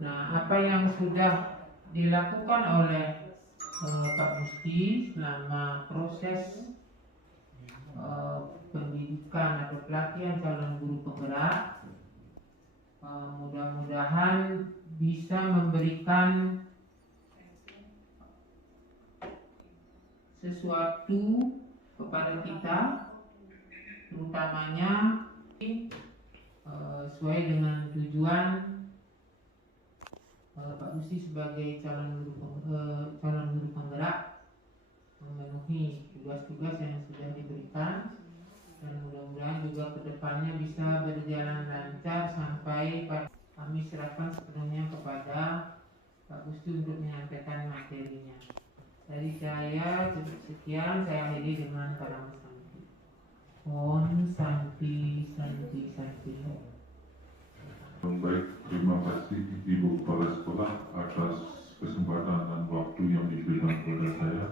Nah, apa yang sudah dilakukan oleh Pak Gusti selama proses pendidikan atau pelatihan calon guru penggerak, mudah-mudahan bisa memberikan sesuatu kepada kita, terutamanya sesuai dengan tujuan Pak Gusti sebagai calon guru penggerak, memenuhi tugas-tugas yang sudah diberikan, dan mudah-mudahan juga kedepannya bisa berjalan lancar sampai kami serahkan sepenuhnya kepada Pak Gusti untuk menyampaikan materinya. Dari saya cukup sekian, saya akhiri dengan kalam santi. Om santi santi santi. Baik, terima kasih Ibu Kepala Sekolah atas kesempatan dan waktu yang diberikan kepada saya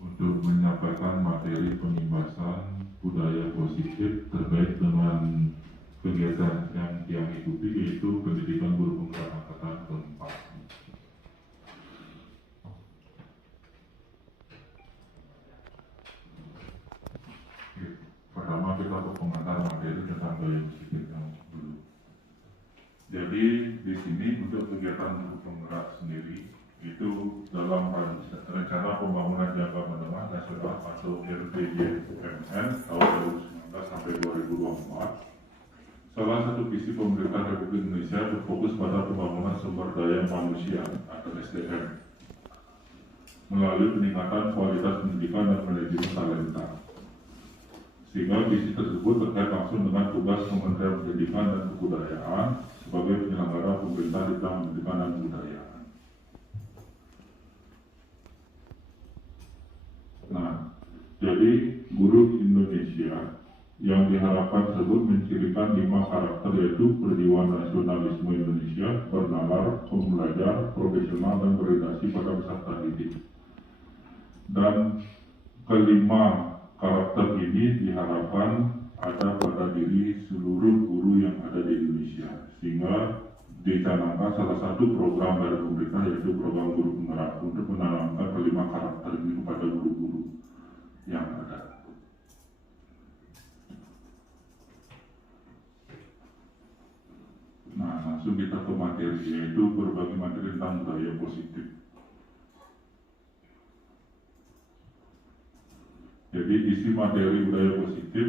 untuk menyampaikan materi pengimbasan budaya positif terkait dengan kegiatan yang ikuti, yaitu pendidikan guru penggerak angkatan keempat. Pertama kita pengantar materi tentang budaya positif yang dulu. Jadi di sini untuk kegiatan guru penggerak sendiri itu dalam rencana pembangunan jangka menengah nasional atau RPJMN tahun 2019 sampai 2024. Salah satu visi pemerintahan Republik Indonesia berfokus pada pembangunan sumber daya manusia atau SDM melalui peningkatan kualitas pendidikan dan manajemen talenta. Sehingga visi tersebut terkait langsung dengan tugas Kementerian Pendidikan dan Kebudayaan sebagai penyelenggara pemerintah di bidang pendidikan dan kebudayaan. Nah, jadi guru Indonesia yang diharapkan tersebut mencirikan 5 karakter, yaitu perjiwaan nasionalisme Indonesia, bernalar, pembelajar, profesional, dan berorientasi pada peserta didik. Dan kelima karakter ini diharapkan ada pada diri seluruh guru yang ada di Indonesia, sehingga dicanangkan salah satu program dari pemerintah, yaitu program guru penggerak, untuk menanamkan kelima karakter ini kepada guru-guru yang ada. Nah, langsung kita ke materi, yaitu berbagai materi tentang budaya positif. Jadi isi materi budaya positif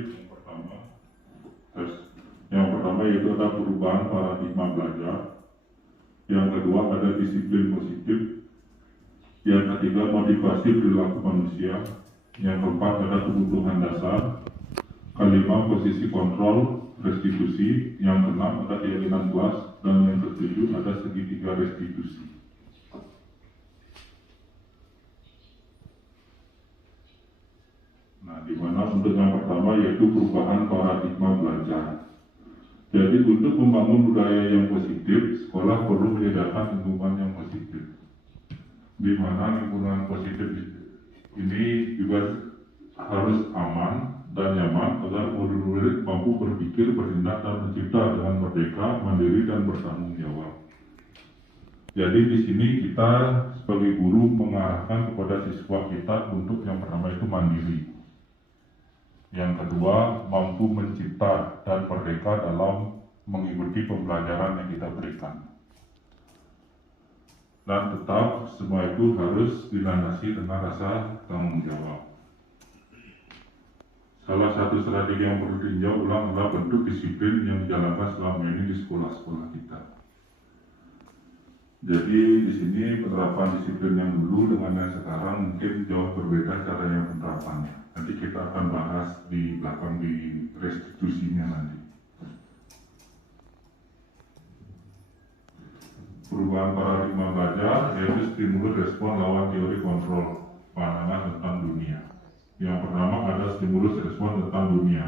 yang pertama yaitu ada perubahan paradigma belajar, yang kedua ada disiplin positif, yang ketiga motivasi perilaku manusia, yang keempat ada kebutuhan dasar, kelima posisi kontrol restitusi, yang keenam ada keyakinan kelas, dan yang ketujuh ada segitiga restitusi. Nah, di mana untuk yang pertama yaitu perubahan paradigma belajar. Jadi untuk membangun budaya yang positif, sekolah perlu menyediakan lingkungan yang positif. Di mana lingkungan positif ini juga harus aman dan nyaman agar murid-murid mampu berpikir, bertindak, dan mencipta dengan merdeka, mandiri, dan bertanggung jawab. Jadi di sini kita sebagai guru mengarahkan kepada siswa kita untuk yang pertama itu mandiri. Yang kedua, mampu mencipta dan merdeka dalam mengikuti pembelajaran yang kita berikan. Dan tetap semua itu harus dilandasi dengan rasa tanggung jawab. Salah satu strategi yang perlu ditinjau ulang adalah bentuk disiplin yang dijalankan selama ini di sekolah-sekolah kita. Jadi di sini penerapan disiplin yang dulu dengan yang sekarang mungkin jauh berbeda cara yang penerapannya. Nanti kita akan bahas di belakang di restitusinya nanti. Perubahan paradigma belajar yaitu stimulus respon lawan teori kontrol pandangan tentang dunia. Yang pertama ada stimulus respon tentang dunia.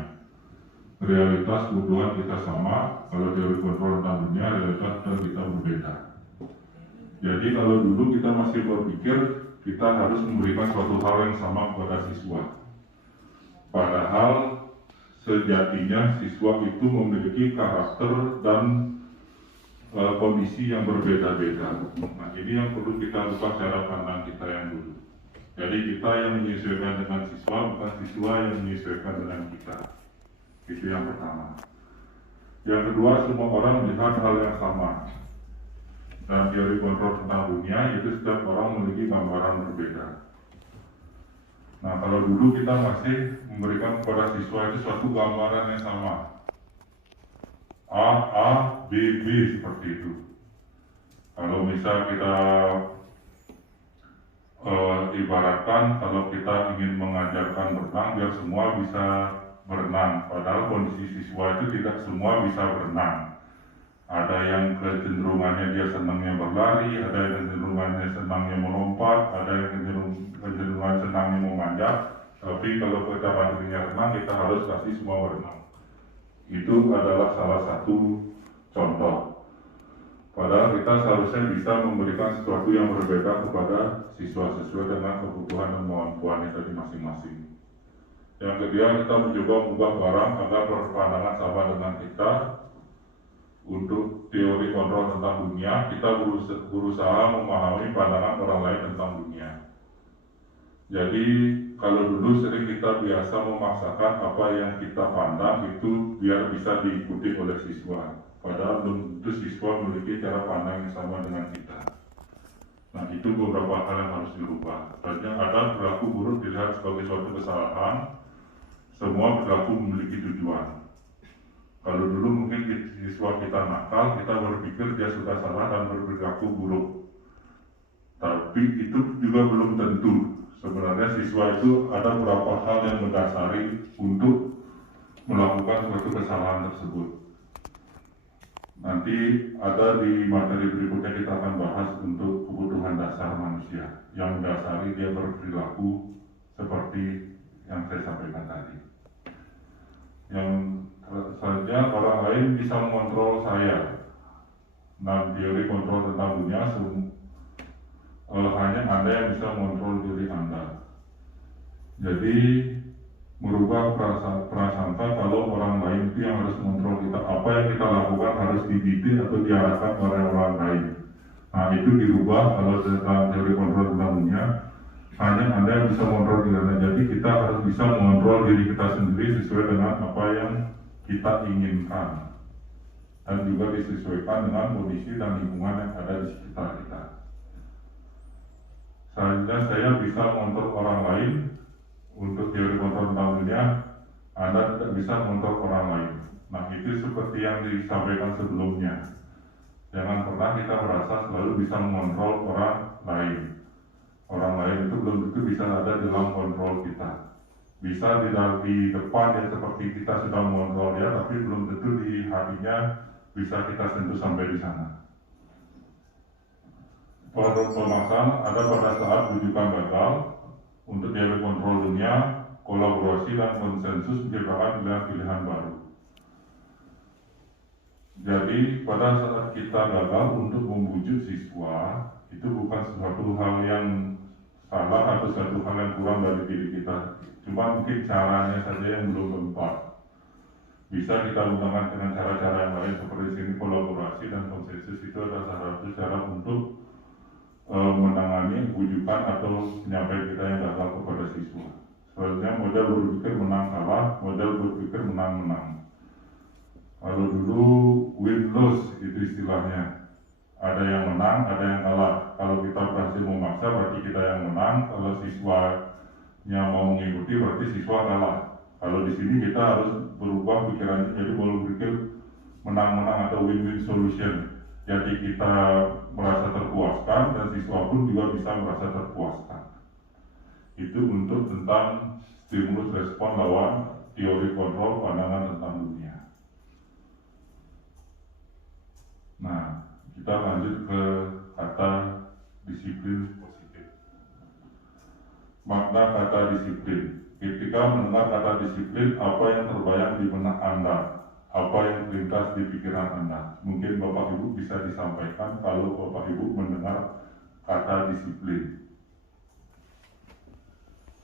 Realitas kebutuhan kita sama, kalau teori kontrol tentang dunia, realitas kita berbeda. Jadi kalau dulu kita masih berpikir kita harus memberikan suatu hal yang sama kepada siswa. Padahal sejatinya siswa itu memiliki karakter dan kondisi yang berbeda-beda. Nah, ini yang perlu kita ubah cara pandang kita yang dulu. Jadi kita yang menyesuaikan dengan siswa, bukan siswa yang menyesuaikan dengan kita. Itu yang pertama. Yang kedua, semua orang melihat hal yang sama. Dan teori kontrol tentang dunia itu setiap orang memiliki gambaran berbeda. Nah, kalau dulu kita masih memberikan kepada siswa itu suatu gambaran yang sama. A, B, seperti itu. Kalau misal kita ibaratkan kalau kita ingin mengajarkan berenang biar semua bisa berenang, padahal kondisi siswa itu tidak semua bisa berenang. Ada yang kecenderungannya dia senangnya berlari, ada yang kecenderungannya senangnya melompat, ada yang kecenderungan senangnya memanjat. Tapi kalau kita bantunya renang, kita harus kasih semua berenang. Itu adalah salah satu contoh. Padahal kita seharusnya bisa memberikan sesuatu yang berbeda kepada siswa sesuai dengan kebutuhan dan kemampuannya tadi masing-masing. Yang kedua, kita mencoba mengubah orang agar berpandangan sama dengan kita. Untuk teori kontrol tentang dunia, kita berusaha memahami pandangan orang lain tentang dunia. Jadi, kalau dulu sering kita biasa memaksakan apa yang kita pandang itu biar bisa diikuti oleh siswa. Padahal belum tentu siswa memiliki cara pandang yang sama dengan kita. Nah, itu beberapa hal yang harus dirubah. Artinya ada perilaku buruk dilihat sebagai suatu kesalahan, semua perilaku memiliki tujuan. Kalau dulu mungkin siswa kita nakal, kita berpikir dia sudah salah dan berperilaku buruk. Tapi itu juga belum tentu. Sebenarnya siswa itu ada beberapa hal yang mendasari untuk melakukan suatu kesalahan tersebut. Nanti ada di materi berikutnya kita akan bahas untuk kebutuhan dasar manusia yang mendasari dia berperilaku seperti yang saya sampaikan tadi. Yang selanjutnya orang lain bisa mengontrol saya. Nah, teori kontrol tentang dunia hanya Anda yang bisa mengontrol diri Anda. Jadi merubah prasangka kalau orang lain itu yang harus mengontrol kita. Apa yang kita lakukan harus dididik atau diarahkan oleh orang lain. Nah, itu dirubah kalau tentang teori kontrol tentang dunia. Hanya Anda yang bisa mengontrol diri Anda. Jadi kita harus bisa mengontrol diri kita sendiri sesuai dengan apa yang kita inginkan, dan juga disesuaikan dengan kondisi dan lingkungan yang ada di sekitar kita. Selanjutnya saya bisa mengontrol orang lain. Untuk teori kontrol tentang dunia, Anda tidak bisa mengontrol orang lain. Nah, itu seperti yang disampaikan sebelumnya. Jangan pernah kita merasa selalu bisa mengontrol orang lain. Orang lain itu belum tentu bisa ada dalam kontrol kita. Bisa di depan ya seperti kita sudah mengontrol dia, tapi belum tentu di hatinya bisa kita sentuh sampai di sana. Permasalahan ada pada saat rujukan gagal. Untuk teori kontrol dunia, kolaborasi dan konsensus menciptakan pilihan-pilihan baru. Jadi pada saat kita gagal untuk membujuk siswa, itu bukan sesuatu hal yang salah atau suatu hal yang kurang dari diri kita. Cuma mungkin caranya saja yang belum tepat. Bisa kita gunakan dengan cara-cara yang lain seperti sini kolaborasi dan konsensus itu adalah salah satu cara untuk menangani bujukan atau penyampaian kita yang gagal kepada siswa. Sebenarnya model berpikir menang kalah, model berpikir menang-menang. Kalau dulu win-lose itu istilahnya. Ada yang menang, ada yang kalah. Kalau kita berhasil memaksa berarti kita yang menang. Kalau siswanya mau mengikuti berarti siswa kalah. Kalau di sini kita harus berubah pikirannya jadi berpikir menang-menang atau win-win solution. Jadi kita merasa terpuaskan dan siswa pun juga bisa merasa terpuaskan. Itu untuk tentang stimulus respon lawan teori kontrol pandangan tentang dunia. Nah, kita lanjut ke kata disiplin positif. Makna kata disiplin. Ketika mendengar kata disiplin, apa yang terbayang di benak Anda? Apa yang terlintas di pikiran Anda? Mungkin Bapak Ibu bisa disampaikan kalau Bapak Ibu mendengar kata disiplin.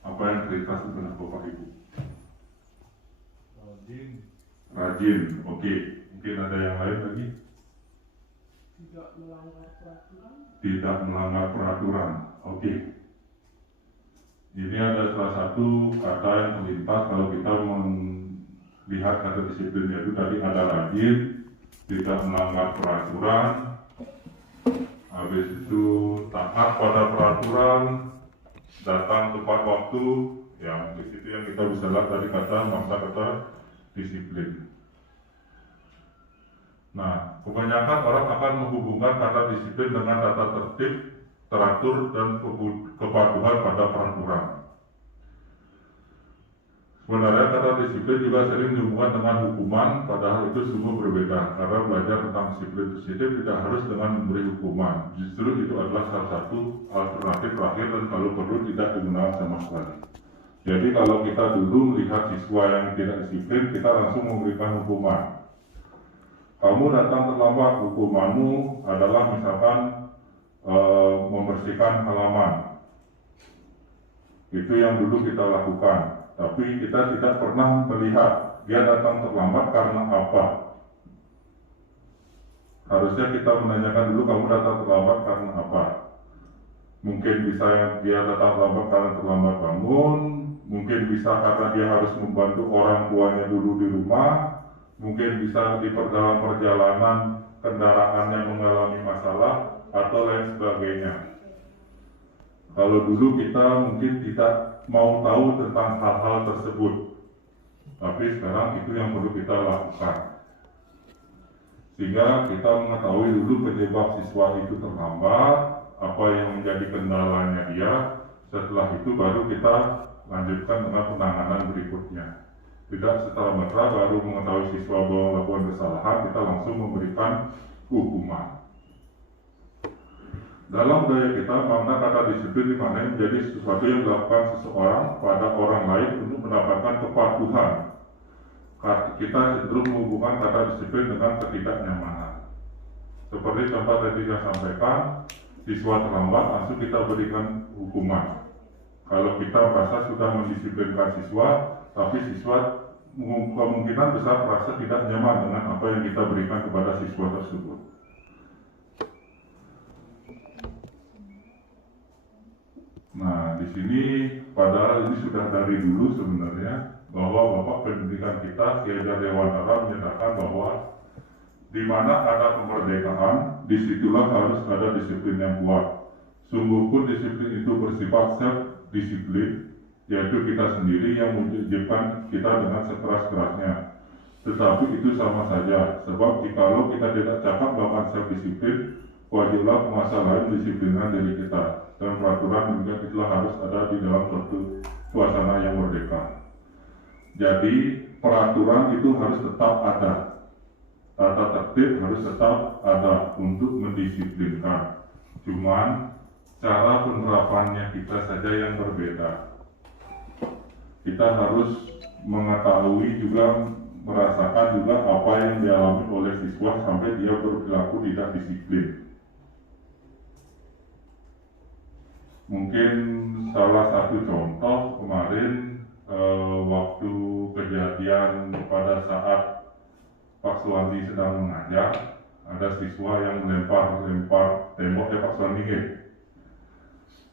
Apa yang terlintas di benak Bapak Ibu? Rajin. Oke. Mungkin ada yang lain lagi? Tidak Tidak melanggar peraturan. Oke. Ini ada salah satu kata yang terlintas kalau kita melihat kata disiplin, yaitu tadi ada rajin, tidak melanggar peraturan, habis itu taat pada peraturan, datang tepat waktu. Yang di situ yang kita bisa lihat dari kata disiplin. Nah, kebanyakan orang akan menghubungkan kata disiplin dengan tata tertib, teratur, dan kepatuhan pada peraturan. Sebenarnya kata disiplin juga sering dihubungkan dengan hukuman, padahal itu semua berbeda. Karena belajar tentang disiplin tidak harus dengan memberi hukuman. Justru itu adalah salah satu alternatif terakhir dan kalau perlu tidak digunakan sama sekali. Jadi kalau kita dulu melihat siswa yang tidak disiplin, kita langsung memberikan hukuman. Kamu datang terlambat, hukumanmu adalah misalkan membersihkan halaman. Itu yang dulu kita lakukan. Tapi kita tidak pernah melihat dia datang terlambat karena apa. Harusnya kita menanyakan dulu, kamu datang terlambat karena apa. Mungkin bisa dia datang terlambat karena terlambat bangun, mungkin bisa karena dia harus membantu orang tuanya dulu di rumah, mungkin bisa di perjalanan kendaraannya mengalami masalah, atau lain sebagainya. Kalau dulu kita mungkin tidak mau tahu tentang hal-hal tersebut, tapi sekarang itu yang perlu kita lakukan. Sehingga kita mengetahui dulu penyebab siswa itu terlambat, apa yang menjadi kendalanya dia. Setelah itu baru kita lanjutkan dengan penanganan berikutnya. Tidak serta-merta baru mengetahui siswa bahwa melakukan kesalahan, kita langsung memberikan hukuman. Dalam budaya kita, makna kata disiplin dimaknai menjadi sesuatu yang dilakukan seseorang pada orang lain untuk mendapatkan kepatuhan. Kita cenderung menghubungkan kata disiplin dengan ketidaknyamanan. Seperti contoh tadi saya sampaikan, siswa terlambat, langsung kita berikan hukuman. Kalau kita merasa sudah mendisiplinkan siswa, tapi siswa kemungkinan besar merasa tidak nyaman dengan apa yang kita berikan kepada siswa tersebut. Nah, di sini padahal ini sudah dari dulu sebenarnya, bahwa Bapak Pendidikan kita, Kiai Dewantara, menyatakan bahwa di mana ada kemerdekaan, disitulah harus ada disiplin yang kuat. Sungguh pun disiplin itu bersifat self-disiplin, yaitu kita sendiri yang mewajibkan kita dengan sekeras-kerasnya. Tetapi itu sama saja, sebab jikalau kita tidak cakap melakukan self-disiplin, wajiblah penguasa lain mendisiplinkan diri kita. Dan peraturan juga itulah harus ada di dalam suatu suasana yang merdeka. Jadi peraturan itu harus tetap ada, tata tertib harus tetap ada untuk mendisiplinkan. Cuman cara penerapannya kita saja yang berbeda. Kita harus mengetahui juga, merasakan juga apa yang dialami oleh siswa sampai dia berperilaku tidak disiplin. Mungkin salah satu contoh kemarin waktu kejadian pada saat Pak Suwandi sedang mengajar, ada siswa yang melempar tembok Pak Suwandi.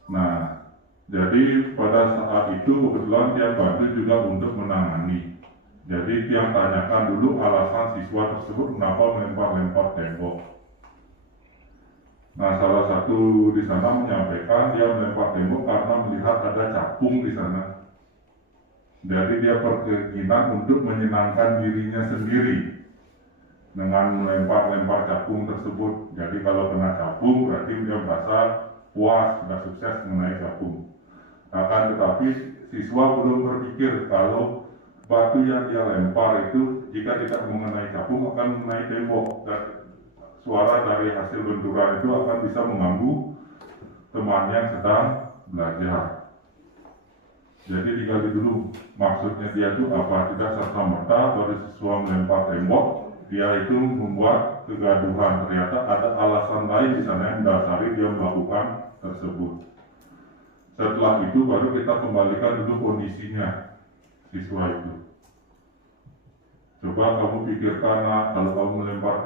Nah, jadi pada saat itu kebetulan dia bantu juga untuk menangani. Jadi dia tanyakan dulu alasan siswa tersebut kenapa melempar tembok. Nah, salah satu di sana menyampaikan dia melempar tembok karena melihat ada capung di sana. Jadi dia berkeinginan untuk menyenangkan dirinya sendiri dengan melempar capung tersebut. Jadi kalau kena capung berarti dia merasa puas, sudah sukses mengenai capung. Akan tetapi siswa belum berpikir kalau batu yang dia lempar itu jika tidak mengenai capung akan mengenai tembok, dan suara dari hasil benturan itu akan bisa mengganggu teman yang sedang belajar. Jadi digali dulu maksudnya dia itu apa. Tidak serta-merta baru siswa melempar tembok dia itu membuat kegaduhan. Ternyata ada alasan lain di sana yang mendasari dia melakukan tersebut. Setelah itu baru kita kembalikan dulu kondisinya siswa itu. Coba kamu pikirkan, kalau kamu melempar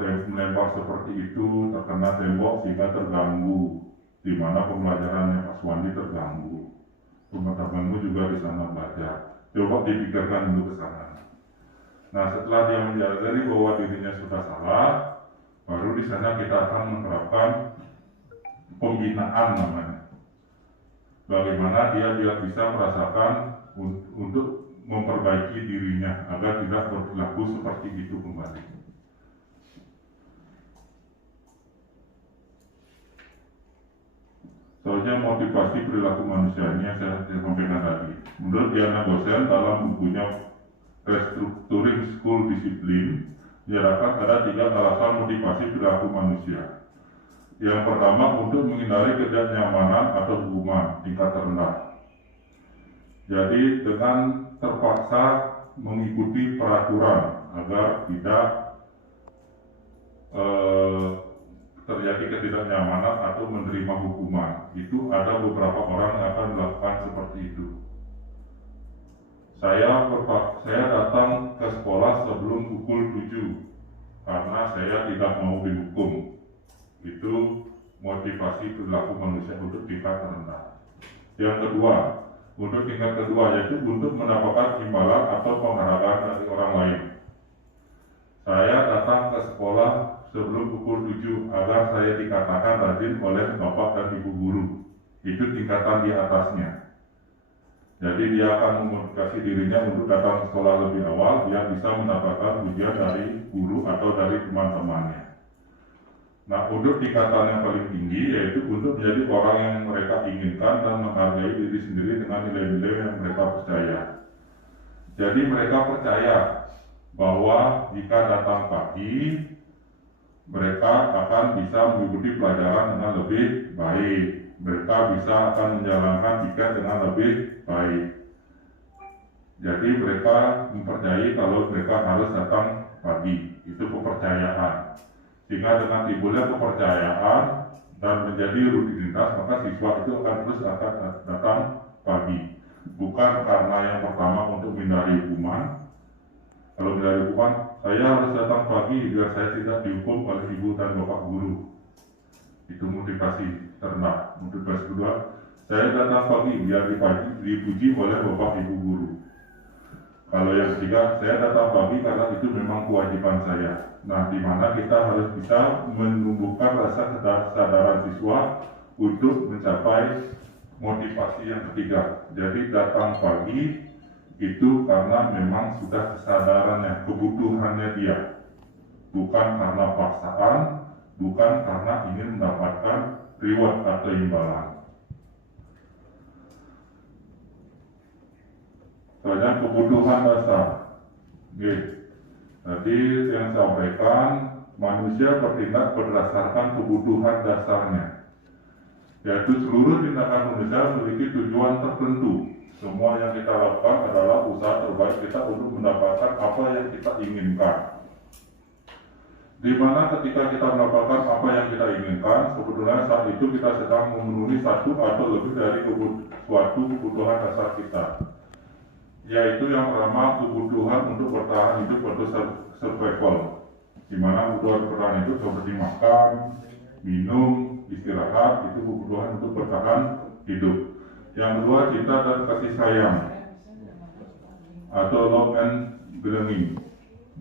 seperti itu, terkena kena tembok sehingga terganggu, di mana pembelajarannya Pak Suwandi terganggu. Teman-temanmu juga di sana belajar. Coba dipikirkan dulu ke sana. Nah, setelah dia menyadari bahwa dirinya sudah salah, baru di sana kita akan menerapkan pembinaan namanya. Bagaimana dia bisa merasakan untuk memperbaiki dirinya agar tidak berperilaku seperti itu kembali. Soalnya motivasi perilaku manusia ini yang saya sampaikan tadi. Menurut Diana Gosen dalam bukunya Restructuring School Discipline, dinyatakan ada 3 alasan motivasi perilaku manusia. Yang pertama, untuk menghindari ketidaknyamanan atau hukuman tingkat terendah. Jadi dengan terpaksa mengikuti peraturan agar tidak terjadi ketidaknyamanan atau menerima hukuman. Itu ada beberapa orang yang akan melakukan seperti itu. Saya datang ke sekolah sebelum pukul 7 karena saya tidak mau dihukum. Itu motivasi perilaku manusia untuk tingkat terendah. Yang kedua, untuk tingkat kedua yaitu untuk mendapatkan imbalan atau penghargaan dari orang lain. Saya datang ke sekolah sebelum pukul 7 agar saya dikatakan rajin oleh bapak dan ibu guru. Itu tingkatan di atasnya. Jadi dia akan memotivasi dirinya untuk datang ke sekolah lebih awal, dia bisa mendapatkan pujian dari guru atau dari teman-temannya. Nah, untuk tingkatan yang paling tinggi yaitu untuk menjadi orang yang mereka inginkan dan menghargai diri sendiri dengan nilai-nilai yang mereka percaya. Jadi mereka percaya bahwa jika datang pagi, mereka akan bisa mengikuti pelajaran dengan lebih baik. Mereka bisa akan menjalankan tiket dengan lebih baik. Jadi mereka mempercayai kalau mereka harus datang pagi. Itu kepercayaan. Sehingga dengan timbulnya kepercayaan dan menjadi rutinitas, maka siswa itu akan terus datang pagi. Bukan karena yang pertama untuk menghindari hukuman. Kalau menghindari hukuman, saya harus datang pagi biar saya tidak dihukum oleh ibu dan bapak guru. Itu motivasi terendah. Motivasi kedua, saya datang pagi biar dipuji oleh bapak ibu guru. Kalau yang ketiga, saya datang pagi karena itu memang kewajiban saya. Nah, di mana kita harus bisa menumbuhkan rasa kesadaran siswa untuk mencapai motivasi yang ketiga. Jadi datang pagi itu karena memang sudah kesadarannya, kebutuhannya dia. Bukan karena paksaan, bukan karena ingin mendapatkan reward atau imbalan. Soalnya kebutuhan dasar. Oke. Tadi yang saya sampaikan, manusia bertindak berdasarkan kebutuhan dasarnya. Yaitu seluruh tindakan manusia memiliki tujuan tertentu. Semua yang kita lakukan adalah usaha terbaik kita untuk mendapatkan apa yang kita inginkan. Di mana ketika kita mendapatkan apa yang kita inginkan, sebetulnya saat itu kita sedang memenuhi satu atau lebih dari suatu kebutuhan dasar kita. Yaitu yang pertama kebutuhan untuk bertahan hidup atau survival. Di mana kebutuhan bertahan hidup seperti makan, minum, istirahat, itu kebutuhan untuk bertahan hidup. Yang kedua, cinta dan kasih sayang atau love and belonging.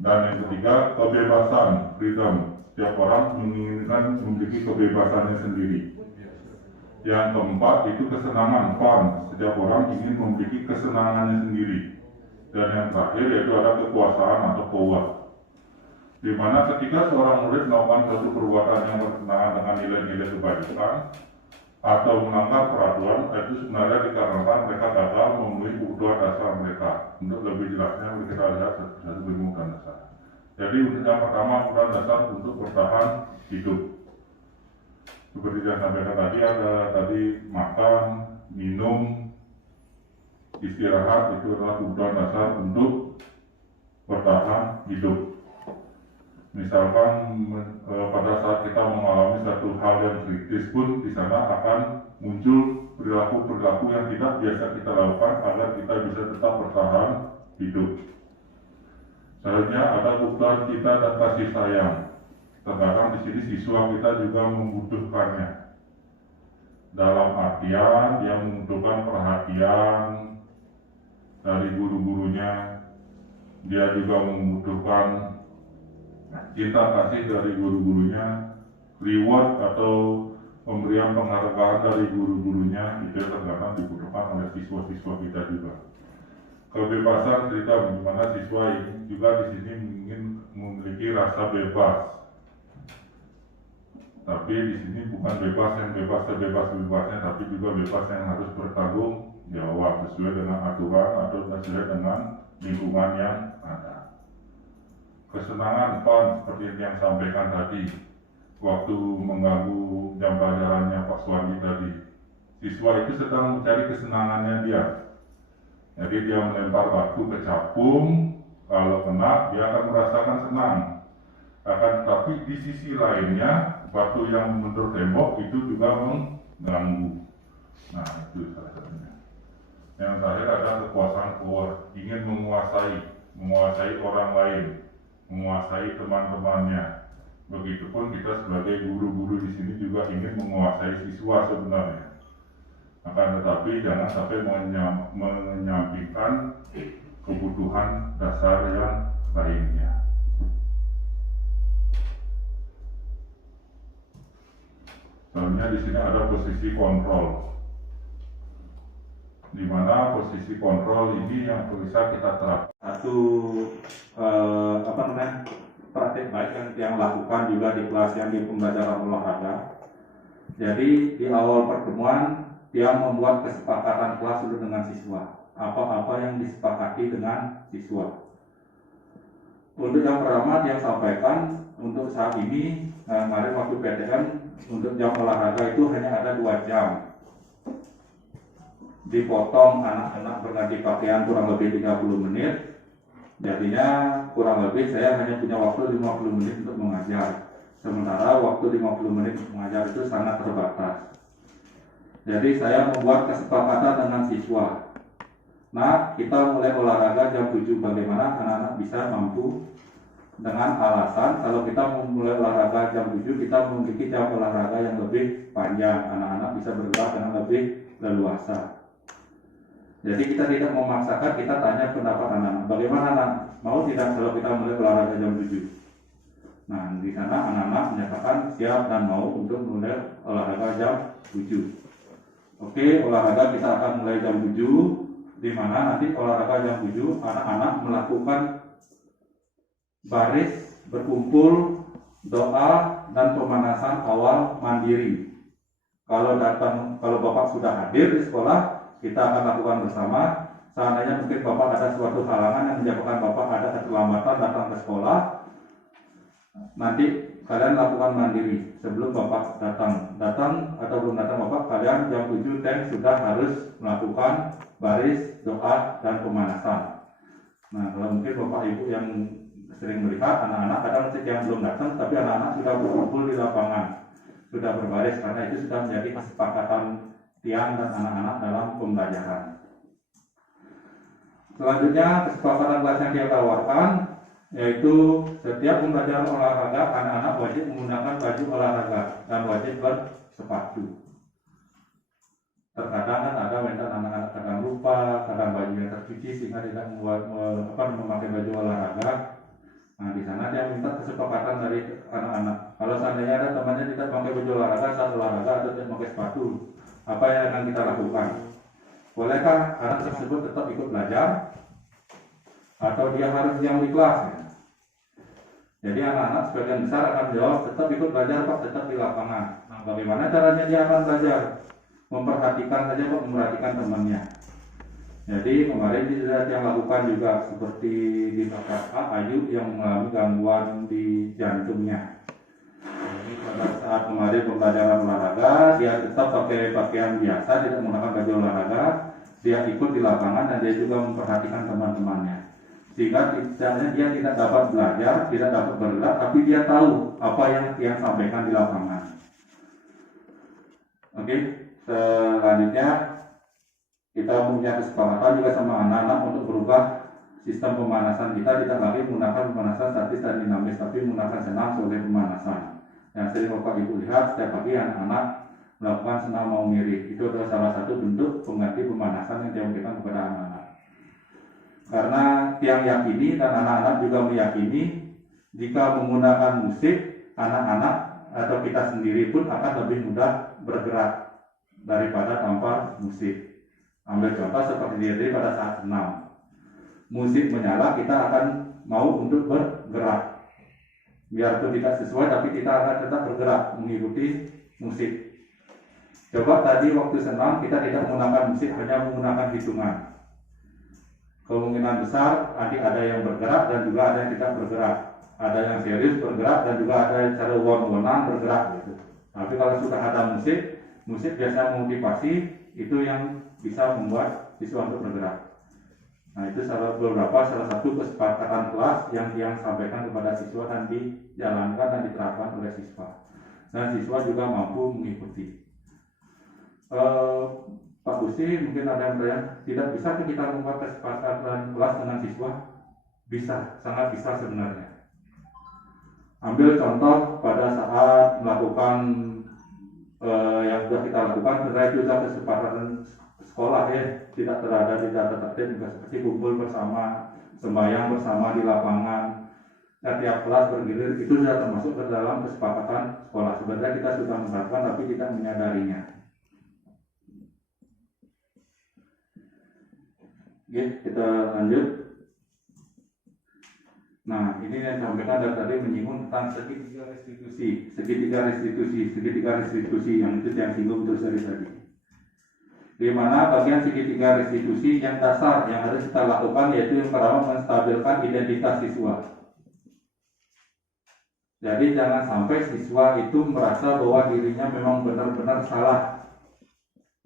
Dan yang ketiga, kebebasan, freedom. Setiap orang menginginkan memiliki kebebasannya sendiri. Yang keempat itu kesenangan, fun. Setiap orang ingin memiliki kesenangannya sendiri. Dan yang terakhir yaitu ada kekuasaan atau power. Di mana ketika seorang murid melakukan suatu perbuatan yang bertentangan dengan nilai-nilai kebaikan atau melanggar peraturan, itu sebenarnya dikarenakan mereka gagal memenuhi kebutuhan dasar mereka. Untuk lebih jelasnya kita lihat satu-satu kebutuhan dasar. Jadi yang pertama kebutuhan dasar untuk bertahan hidup. Seperti yang sampaikan tadi, ada tadi makan, minum, istirahat, itu adalah kebutuhan dasar untuk bertahan hidup. Misalkan pada saat kita mengalami satu hal yang kritis pun, di sana akan muncul perilaku-perilaku yang tidak biasa kita lakukan agar kita bisa tetap bertahan hidup. Selanjutnya ada kebutuhan cinta dan kasih sayang. Terkadang di sini siswa kita juga membutuhkannya. Dalam artian dia membutuhkan perhatian dari guru-gurunya, dia juga membutuhkan cinta kasih dari guru-gurunya, reward atau pemberian penghargaan dari guru-gurunya, itu terkadang dibutuhkan oleh siswa-siswa kita juga. Kebebasan cerita bagaimana siswa ini juga di sini ingin memiliki rasa bebas. Tapi di sini bukan bebas yang sebebasnya, tapi juga bebas yang harus bertanggung jawab sesuai dengan aturan atau sesuai dengan lingkungan yang ada. Kesenangan seperti yang sampaikan tadi, waktu mengganggu jam pelajarannya Pak Suwandi tadi, siswa itu sedang mencari kesenangannya dia. Jadi dia melempar batu ke capung, kalau kena dia akan merasakan senang. Akan tetapi di sisi lainnya, batu yang menurut tembok itu juga mengganggu. Nah, itu salah satunya. Yang terakhir ada kekuasaan power, ingin menguasai orang lain, menguasai teman-temannya. Begitupun kita sebagai guru-guru di sini juga ingin menguasai siswa sebenarnya. Akan tetapi jangan sampai menyampingkan kebutuhan dasar yang lainnya. Soalnya di sini ada posisi kontrol, di mana posisi kontrol ini yang bisa kita terapkan. Satu praktek baik yang lakukan juga di kelas yang di pembelajaran olahraga. Jadi di awal pertemuan dia membuat kesepakatan kelas dulu dengan siswa. Apa-apa yang disepakati dengan siswa. Untuk yang pertama dia sampaikan untuk saat ini kemarin waktu PTM untuk jam olahraga itu hanya ada 2 jam. Dipotong anak-anak berganti pakaian kurang lebih 30 menit. Jadinya kurang lebih saya hanya punya waktu 50 menit untuk mengajar. Sementara waktu 50 menit untuk mengajar itu sangat terbatas. Jadi saya membuat kesepakatan dengan siswa. Nah, kita mulai olahraga jam 7, bagaimana anak-anak bisa mampu dengan alasan kalau kita memulai olahraga jam 7, kita memiliki jam olahraga yang lebih panjang, anak-anak bisa bergerak dengan lebih leluasa. Jadi kita tidak memaksakan, kita tanya pendapat anak-anak, bagaimana anak mau tidak kalau kita mulai olahraga jam 7. Nah, di sana anak-anak menyatakan siap dan mau untuk mulai olahraga jam 7. Oke, olahraga kita akan mulai jam 7, di mana nanti olahraga jam 7 anak-anak melakukan baris, berkumpul, doa, dan pemanasan awal mandiri. Kalau Bapak sudah hadir di sekolah, kita akan lakukan bersama. Seandainya mungkin Bapak ada suatu halangan yang menyebabkan Bapak ada keterlambatan datang ke sekolah, nanti kalian lakukan mandiri. Sebelum Bapak datang atau belum datang Bapak, kalian jam 7 sudah harus melakukan baris, doa, dan pemanasan. Nah, kalau mungkin Bapak Ibu yang sering melihat anak-anak kadang yang belum datang, tapi anak-anak sudah berkumpul di lapangan, sudah berbaris, karena itu sudah menjadi kesepakatan Tian dan anak-anak dalam pembelajaran. Selanjutnya, kesepakatan kelas yang dia tawarkan yaitu setiap pembelajaran olahraga anak-anak wajib menggunakan baju olahraga dan wajib bersepatu. Terkadang kan ada mental anak-anak kadang lupa, kadang bajunya tercuci sehingga tidak memakai baju olahraga. Nah, di sana dia minta kesepakatan dari anak-anak. Kalau seandainya ada temannya tidak pakai baju olahraga saat olahraga atau tidak pakai sepatu, apa yang akan kita lakukan? Bolehkah anak tersebut tetap ikut belajar atau dia harus diam di kelas? Jadi anak-anak sebagian besar akan jawab tetap ikut belajar Pak, tetap di lapangan. Nah, bagaimana caranya dia akan belajar? Memperhatikan saja Pak, memperhatikan temannya. Jadi kemarin kita yang lakukan juga seperti di kakak Ayu yang mengalami gangguan di jantungnya. Jadi pada saat kemarin pembelajaran olahraga, dia tetap pakai pakaian biasa, tidak menggunakan baju olahraga. Dia ikut di lapangan dan dia juga memperhatikan teman-temannya. Sehingga dia tidak dapat belajar, tidak dapat bergerak, tapi dia tahu apa yang dia sampaikan di lapangan. Oke, selanjutnya kita punya kesepakatan juga sama anak-anak untuk berubah sistem pemanasan kita tidak lagi menggunakan pemanasan statis dan dinamis, tapi menggunakan senam sebagai pemanasan. Yang sering Bapak Ibu lihat setiap pagi anak-anak melakukan senam mau mirip. Itu adalah salah satu bentuk pengganti pemanasan yang diberikan kepada anak-anak. Karena tiang yakini dan anak-anak juga meyakini jika menggunakan musik, anak-anak atau kita sendiri pun akan lebih mudah bergerak daripada tanpa musik. Ambil contoh seperti tadi pada saat senam. Musik menyala, kita akan mau untuk bergerak. Biarpun tidak sesuai, tapi kita akan tetap bergerak mengikuti musik. Coba tadi waktu senam kita tidak menggunakan musik, hanya menggunakan hitungan. Kemungkinan besar nanti ada yang bergerak dan juga ada yang tidak bergerak. Ada yang serius bergerak dan juga ada yang cara won-wonan bergerak gitu. Tapi kalau sudah ada musik, musik biasa motivasi, itu yang bisa membuat siswa untuk bergerak. Nah, itu salah satu kesepakatan kelas yang sampaikan kepada siswa dan dijalankan dan diterapkan oleh siswa. Dan siswa juga mampu mengikuti. Pak Gusti, mungkin ada yang bertanya, tidak bisa kita membuat kesepakatan kelas dengan siswa? Bisa, sangat bisa sebenarnya. Ambil contoh pada saat melakukan yang sudah kita lakukan, sebenarnya itu sudah kesepakatan sekolah ya, tidak terdapat juga seperti kumpul bersama, sembahyang bersama di lapangan, setiap kelas bergilir, itu sudah termasuk ke dalam kesepakatan sekolah. Sebenarnya kita sudah menerapkan tapi tidak menyadarinya. Oke, kita lanjut. Nah, ini yang disampaikan dari tadi menyinggung tentang segitiga restitusi yang itu yang singgung terus dari tadi. Di mana bagian segitiga restitusi yang dasar yang harus kita lakukan yaitu yang pertama menstabilkan identitas siswa. Jadi jangan sampai siswa itu merasa bahwa dirinya memang benar-benar salah.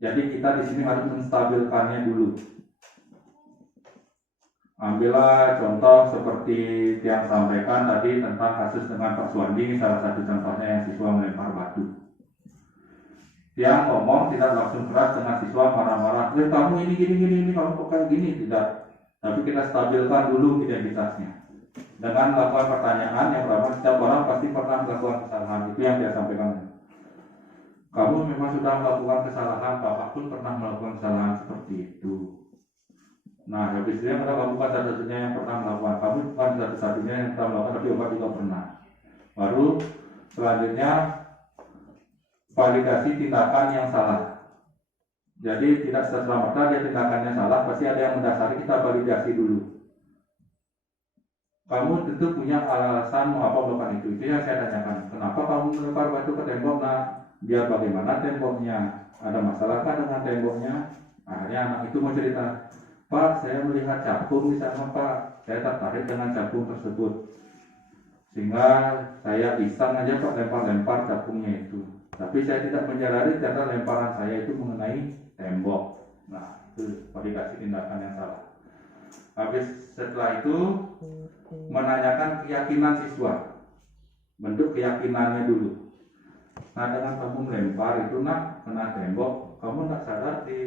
Jadi kita di sini harus menstabilkannya dulu. Ambillah contoh seperti yang sampaikan tadi tentang kasus dengan Pak Suwandi, salah satu contohnya yang siswa melempar batu. Yang ngomong tidak langsung keras dengan siswa marah-marah, kamu ini gini, kamu kok kayak gini, tidak. Tapi kita stabilkan dulu identitasnya. Dengan melakukan pertanyaan yang pertama, setiap orang pasti pernah melakukan kesalahan, itu yang dia sampaikan. Kamu memang sudah melakukan kesalahan, Bapak pun pernah melakukan kesalahan seperti itu. Nah, habis itu yang kamu bukan satu-satunya yang pernah melakukan, kamu bukan satu-satunya yang pernah melakukan, tapi Bapak juga pernah. Baru selanjutnya validasi tindakan yang salah. Jadi tidak serta-merta dia tindakannya salah, pasti ada yang mendasari, kita validasi dulu. Kamu tentu punya alasan mengapa melakukan itu yang saya tanyakan. Kenapa kamu melempar batu ke tembok? Nah, biar bagaimana temboknya? Ada masalahkah dengan temboknya? Akhirnya anak itu mau cerita, Pak, saya melihat capung di sana, Pak. Saya tertarik dengan capung tersebut. Sehingga saya iseng aja Pak lempar-lempar capungnya itu. Tapi saya tidak menyadari ternyata lemparan saya itu mengenai tembok. Nah, itu validasi tindakan yang salah. Habis setelah itu menanyakan keyakinan siswa. Bentuk keyakinannya dulu. Nah, dengan kamu melempar itu nak kena tembok, kamu tak sadar di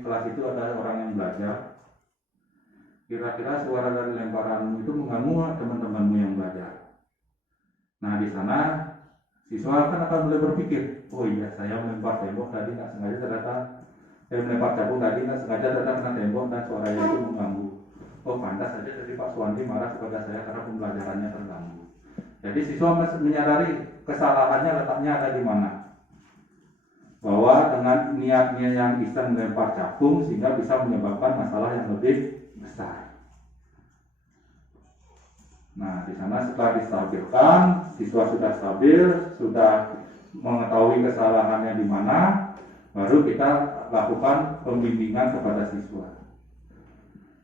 kelas itu ada orang yang belajar. Kira-kira suara dari lemparanmu itu mengganggu teman-temanmu yang belajar. Nah, di sana siswa akan mulai berpikir, oh iya saya melempar tembok tadi nggak sengaja ternyata melempar capung tadi nggak sengaja ternyata kena tembok dan suaranya itu mengganggu. Oh pantas saja tadi Pak Suwandi marah kepada saya karena pembelajarannya terganggu. Jadi siswa menyadari kesalahannya letaknya ada di mana. Bahwa dengan niatnya yang iseng melempar capung sehingga bisa menyebabkan masalah yang lebih besar. Nah, di sana setelah distabilkan, siswa sudah stabil, sudah mengetahui kesalahannya di mana, baru kita lakukan pembimbingan kepada siswa.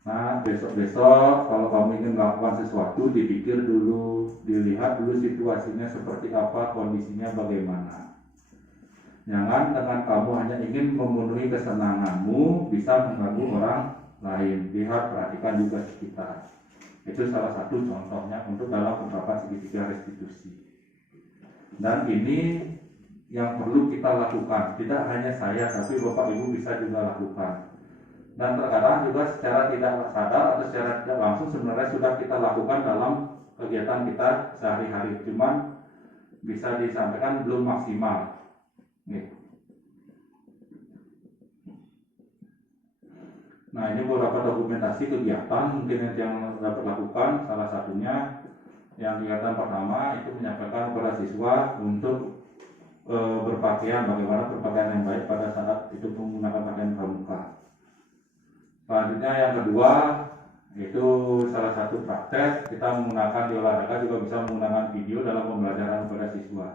Nah, besok-besok kalau kamu ingin melakukan sesuatu, dipikir dulu, dilihat dulu situasinya seperti apa, kondisinya bagaimana. Jangan dengan kamu hanya ingin memenuhi kesenanganmu, bisa mengganggu orang lain. Lihat, perhatikan juga sekitar. Itu salah satu contohnya untuk dalam penerapan segitiga restitusi. Dan ini yang perlu kita lakukan. Tidak hanya saya, tapi Bapak Ibu bisa juga lakukan. Dan terkadang juga secara tidak sadar atau secara tidak langsung sebenarnya sudah kita lakukan dalam kegiatan kita sehari-hari, cuman bisa disampaikan belum maksimal. Nih. Nah, ini beberapa dokumentasi kegiatan mungkin yang dapat lakukan. Salah satunya yang kegiatan pertama itu menyampaikan kepada siswa untuk berpakaian, bagaimana berpakaian yang baik pada saat itu menggunakan pakaian pramuka. Selanjutnya yang kedua itu salah satu praktek, kita menggunakan di olahraga juga bisa menggunakan video dalam pembelajaran kepada siswa.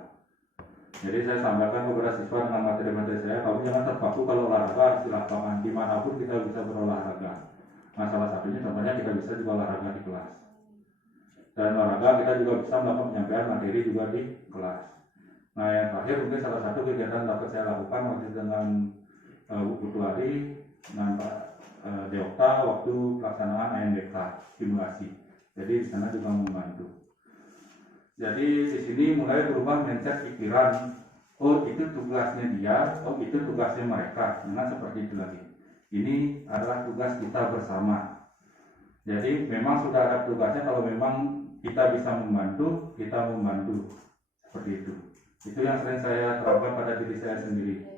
Jadi saya sampaikan kepada siswa dengan materi-materi saya, kamu jangan terpaku kalau olahraga harus di lapangan, dimanapun kita bisa berolahraga. Nah, salah satunya contohnya kita bisa juga olahraga di kelas. Dan olahraga kita juga bisa melakukan penyampaian materi juga di kelas. Nah, yang terakhir mungkin salah satu kegiatan dapat saya lakukan waktu dengan Bu Kutuari dengan Pak Deokta waktu pelaksanaan ANDK simulasi. Jadi di sana juga membantu. Jadi di sini mulai berubah mindset pikiran. Oh, itu tugasnya dia, oh itu tugasnya mereka. Jangan seperti itu lagi. Ini adalah tugas kita bersama. Jadi memang sudah ada tugasnya, kalau memang kita bisa membantu, kita membantu. Seperti itu. Itu yang sering saya terapkan pada diri saya sendiri.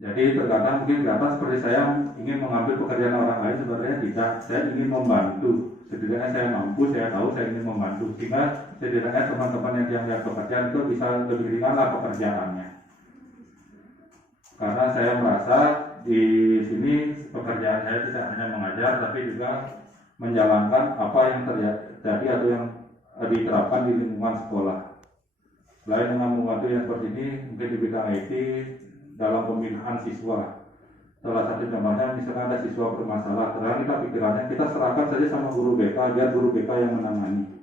Jadi terkadang mungkin kelihatan seperti saya ingin mengambil pekerjaan orang lain, sebenarnya tidak. Saya ingin membantu. Setidaknya saya mampu, saya tahu saya ingin membantu. Sehingga setidaknya teman-teman yang pekerjaan itu bisa lebih ringanlah pekerjaannya. Karena saya merasa di sini pekerjaan saya tidak hanya mengajar, tapi juga menjalankan apa yang terjadi atau yang diterapkan di lingkungan sekolah. Selain dengan membantu yang seperti ini, mungkin di bidang IT dalam pemilihan siswa. Salah satu contohnya misalkan ada siswa bermasalah, terang kita pikirannya kita serahkan saja sama guru BK, biar guru BK yang menangani.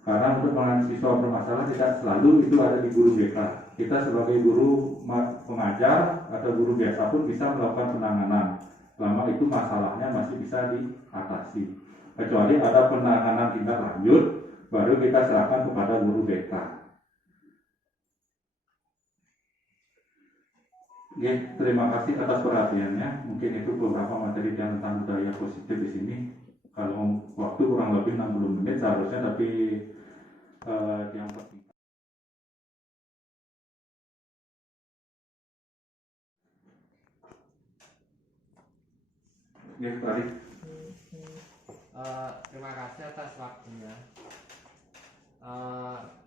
Karena untuk menangani siswa bermasalah tidak selalu itu ada di guru BK. Kita sebagai guru pengajar atau guru biasa pun bisa melakukan penanganan. Selama itu masalahnya masih bisa diatasi. Kecuali ada penanganan tindak lanjut, baru kita serahkan kepada guru BK. Oke, terima kasih atas perhatiannya. Mungkin itu beberapa materi tentang budaya positif di sini. Kalau waktu kurang lebih 60 menit seharusnya, tapi yang penting. Ya, tadi. Terima kasih atas waktunya.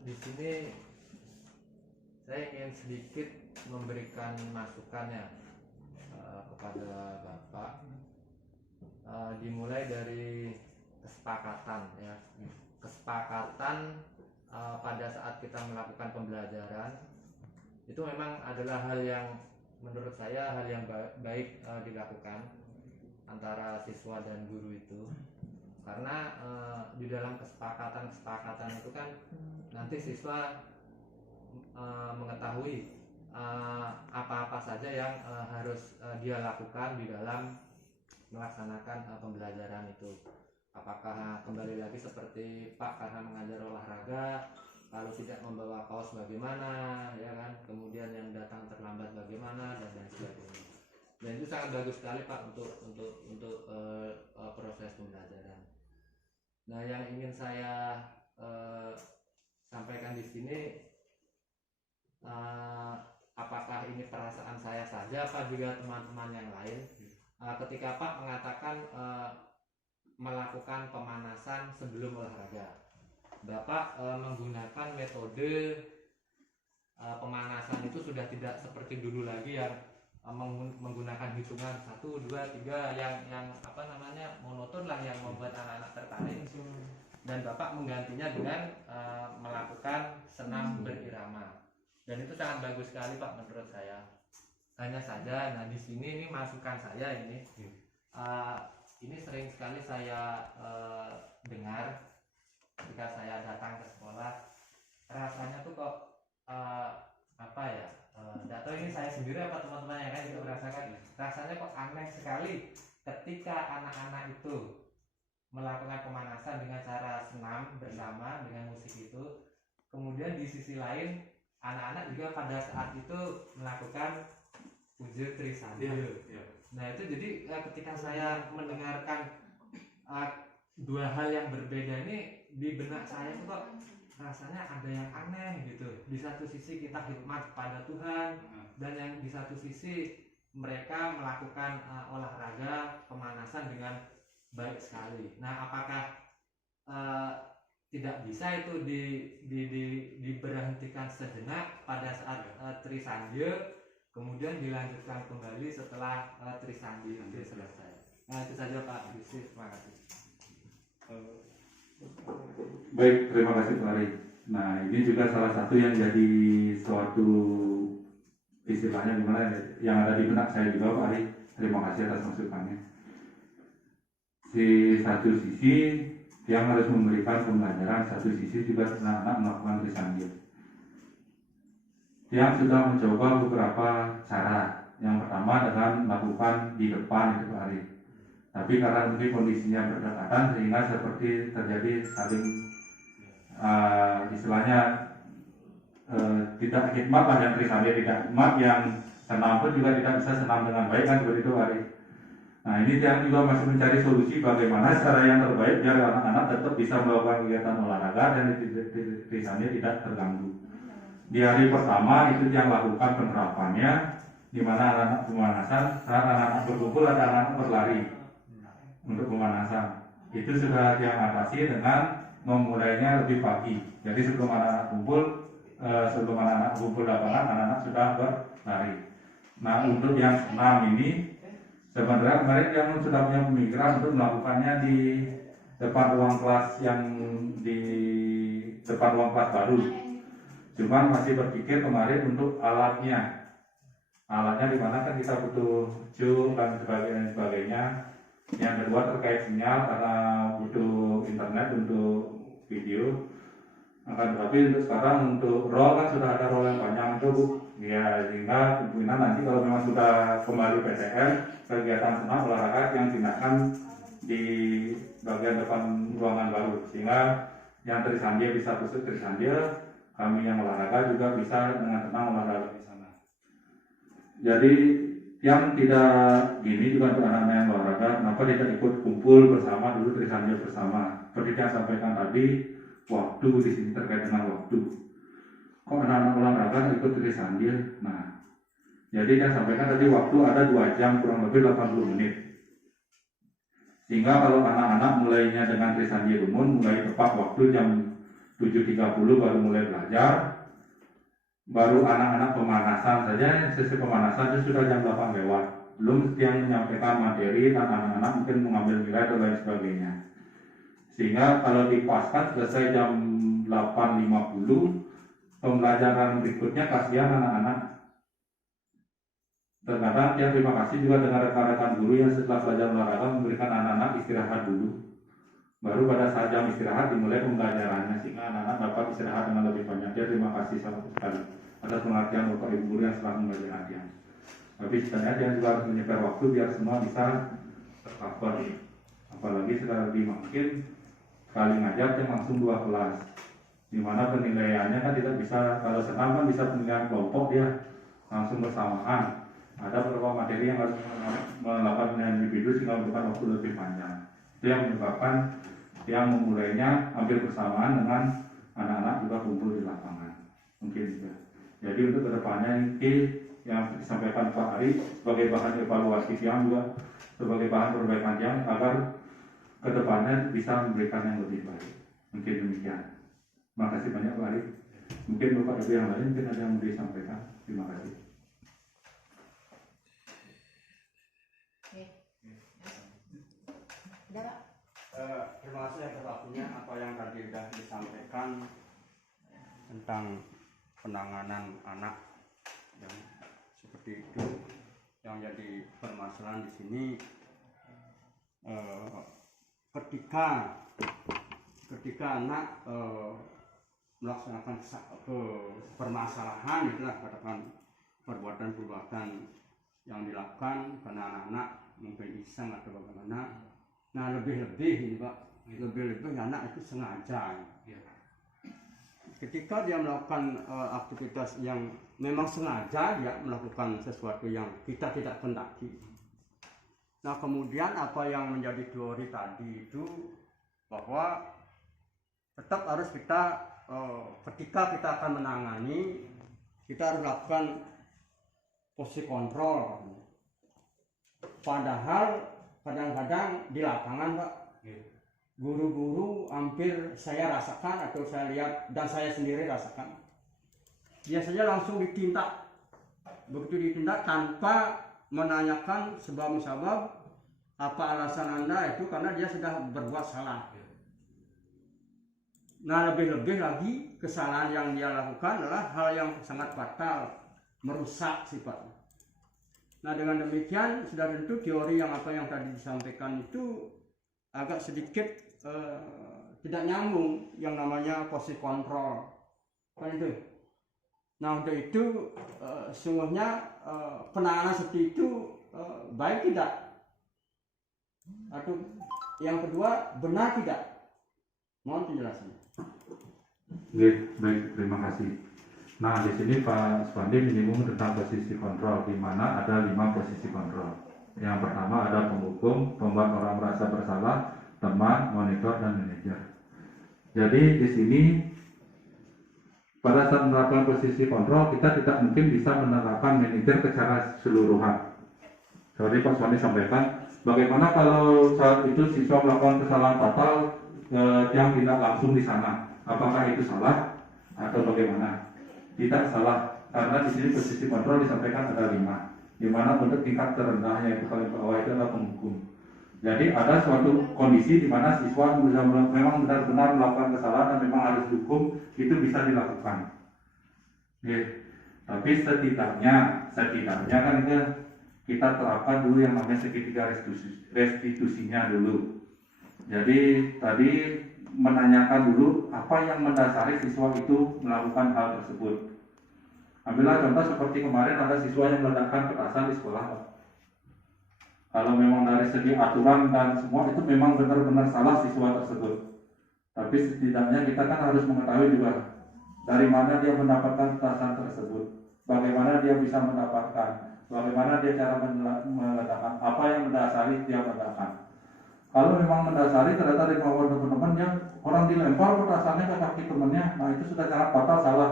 Di sini saya ingin sedikit memberikan masukan ya kepada Bapak. Dimulai dari kesepakatan ya, kesepakatan pada saat kita melakukan pembelajaran itu memang adalah hal yang menurut saya hal yang baik dilakukan antara siswa dan guru itu, karena di dalam kesepakatan itu kan nanti siswa mengetahui apa-apa saja yang harus dia lakukan di dalam melaksanakan pembelajaran itu. Apakah kembali lagi seperti Pak karena mengajar olahraga, kalau tidak membawa kaos bagaimana, ya kan? Kemudian yang datang terlambat bagaimana dan lain sebagainya. Dan itu sangat bagus sekali Pak untuk proses pembelajaran. Nah, yang ingin saya sampaikan di sini, apakah ini perasaan saya saja apa juga teman-teman yang lain? Ketika Pak mengatakan melakukan pemanasan sebelum olahraga, Bapak menggunakan metode pemanasan itu sudah tidak seperti dulu lagi yang menggunakan hitungan 1, 2, 3 yang apa namanya monoton lah, yang membuat anak-anak tertarik. Dan Bapak menggantinya dengan melakukan senam berirama. Dan itu sangat bagus sekali Pak menurut saya. Hanya saja, nah di sini ini masukan saya ini. Ini sering sekali saya dengar ketika saya datang ke sekolah, rasanya tuh kok apa ya, tidak tahu ini saya sendiri apa teman-teman yang lain juga merasakan, rasanya kok aneh sekali ketika anak-anak itu melakukan pemanasan dengan cara senam bersama dengan musik itu, kemudian di sisi lain anak-anak juga pada saat itu melakukan Puja Trisandya. Nah itu jadi ketika saya mendengarkan dua hal yang berbeda ini di benak saya itu kok rasanya ada yang aneh gitu. Di satu sisi kita khidmat pada Tuhan, dan yang di satu sisi mereka melakukan olahraga pemanasan dengan baik sekali. Nah apakah tidak bisa itu diberhentikan sejenak pada saat Trisandya, kemudian dilanjutkan kembali setelah Trisandya itu selesai? Nah itu saja Pak Yusuf, terima kasih. Baik, terima kasih Pak Ari. Nah, ini juga salah satu yang jadi suatu istilahnya gimana yang ada di benak saya juga Pak Ari. Terima kasih atas masukannya. Di satu sisi yang harus memberikan pembelajaran, satu sisi juga anak-anak melakukan Trisandya. Yang sudah mencoba beberapa cara. Yang pertama dengan melakukan di depan itu Pak Ari. Tapi karena mungkin kondisinya berdekatan sehingga seperti terjadi saling istilahnya tidak khidmat lah yang Trisandya, tidak khidmat, yang senam pun juga tidak bisa senam dengan baik kan begitu Ari. Nah ini yang juga masih mencari solusi bagaimana cara yang terbaik biar anak-anak tetap bisa melakukan kegiatan olahraga dan Trisandya tidak terganggu. Di hari pertama itu yang lakukan penerapannya, di mana anak-anak pemanasan, saat anak-anak berkumpul ada anak-anak berlari untuk pemanasan. Itu sudah yang atasi dengan memulainya lebih pagi. Jadi sebelum anak-anak kumpul lapangan, anak-anak sudah berlari. Nah untuk yang senam ini sebenarnya kemarin yang sudah punya pemikiran untuk melakukannya di depan ruang kelas baru. Cuman masih berpikir kemarin untuk alatnya di mana kan kita butuh jok dan sebagainya. Yang kedua terkait sinyal karena butuh internet untuk video. Akan tetapi untuk sekarang untuk roll kan sudah ada roll yang panjang itu Bu. Ya sehingga kemungkinan nanti kalau memang sudah kembali PTM, kegiatan senam olahraga yang tindakan di bagian depan ruangan baru, sehingga yang Trisandya bisa khusus Trisandya, kami yang olahraga juga bisa dengan tenang olahraga di sana. Jadi yang tidak gini juga untuk anak-anak yang olahraga, kenapa tidak ikut kumpul bersama dulu Trisandya bersama? Seperti yang sampaikan tadi, waktu di sini terkait dengan waktu. Kok anak-anak olahraga ikut Trisandya? Nah, jadi yang sampaikan tadi waktu ada 2 jam kurang lebih 80 menit. Sehingga kalau anak-anak mulainya dengan Trisandya Lumun, mulai tepat waktu jam 7.30 baru mulai belajar. Baru anak-anak pemanasan saja, sesi pemanasan itu sudah jam 8 lewat. Belum yang menyampaikan materi dan anak-anak mungkin mengambil nilai dan lain sebagainya. Sehingga kalau dipaskan selesai jam 8.50, pembelajaran berikutnya kasihan anak-anak. Terkadang ya terima kasih juga dengan rekan-rekan guru yang setelah belajar olahraga memberikan anak-anak istirahat dulu. Baru pada saat jam istirahat dimulai pembelajarannya sehingga anak-anak dapat istirahat dengan lebih banyak. Ya terima kasih sangat sekali atas pengertian Bapak Ibu guru yang telah memberikan hadiah. Tapi sebenarnya dia juga harus menyebar waktu biar semua bisa tercover. Apalagi sekarang lebih mungkin sekali ngajar yang langsung 2 kelas. Di mana penilaiannya kan tidak bisa, kalau senam kan bisa penilaian kelompok dia langsung bersamaan. Ada beberapa materi yang harus melakukan penilaian individu sehingga membutuhkan waktu lebih panjang. Itu yang menyebabkan yang memulainya hampir bersamaan dengan anak-anak juga kumpul di lapangan. Mungkin juga. Jadi untuk kedepannya ini yang disampaikan Pak Ari sebagai bahan evaluasi yang juga sebagai bahan perbaikan yang agar kedepannya bisa memberikan yang lebih baik. Mungkin demikian. Terima kasih banyak Pak Ari. Mungkin Bapak Ibu yang lain mungkin ada yang mau disampaikan. Terima kasih. Terima kasih atas waktunya. Apa yang tadi sudah disampaikan tentang penanganan anak yang seperti itu, yang jadi permasalahan di sini ketika anak melaksanakan permasalahan, itulah katakan perbuatan-perbuatan yang dilakukan karena anak-anak mungkin iseng atau bagaimana. Nah lebih-lebih ini Pak, lebih-lebih anak itu sengaja. ketika dia melakukan aktivitas yang memang sengaja dia melakukan sesuatu yang kita tidak kendaki. Nah kemudian apa yang menjadi teori tadi itu bahwa tetap harus kita ketika kita akan menangani, kita harus lakukan posisi kontrol. Padahal kadang-kadang di lapangan Pak, guru-guru hampir saya rasakan atau saya lihat dan saya sendiri rasakan, biasanya langsung ditindak. Begitu ditindak tanpa menanyakan sebab-sebab apa alasan Anda itu, karena dia sudah berbuat salah. Nah lebih-lebih lagi kesalahan yang dia lakukan adalah hal yang sangat fatal, merusak sifatnya. Nah dengan demikian sudah tentu teori yang apa yang tadi disampaikan itu agak sedikit tidak nyambung, yang namanya posisi kontrol kan itu. Nah untuk itu sungguhnya penanganan seperti itu baik tidak, atau yang kedua benar tidak, mohon penjelasannya. Baik, terima kasih. Nah, di sini Pak Spandi menyinggung tentang posisi kontrol, di mana ada 5 posisi kontrol. Yang pertama ada penghukum, pembuat orang merasa bersalah, teman, monitor, dan manajer. Jadi di sini pada saat menerapkan posisi kontrol, kita tidak mungkin bisa menerapkan manajer secara keseluruhan. Seperti Pak Spandi sampaikan, bagaimana kalau saat itu siswa melakukan kesalahan fatal yang tidak langsung di sana? Apakah itu salah atau bagaimana? Tidak salah, karena di sini posisi kontrol disampaikan ada 5, di mana untuk tingkat terendahnya itu paling bawah itu adalah penghukum. Jadi ada suatu kondisi di mana siswa memang benar-benar melakukan kesalahan dan memang harus dihukum, itu bisa dilakukan. Tapi setidaknya kan itu kita terapkan dulu yang namanya segitiga restitusinya dulu. Jadi tadi menanyakan dulu apa yang mendasari siswa itu melakukan hal tersebut. Ambillah contoh seperti kemarin ada siswa yang meledakkan petasan di sekolah, Pak. Kalau memang dari segi aturan dan semua itu memang benar-benar salah siswa tersebut. Tapi setidaknya kita kan harus mengetahui juga dari mana dia mendapatkan petasan tersebut, bagaimana dia bisa mendapatkan, bagaimana dia cara meledakkan, apa yang mendasari dia meledakan. Kalau memang mendasari ternyata dari kemauan teman-temannya, orang dilempar petasannya ke kaki temannya, nah itu sudah sangat fatal salah.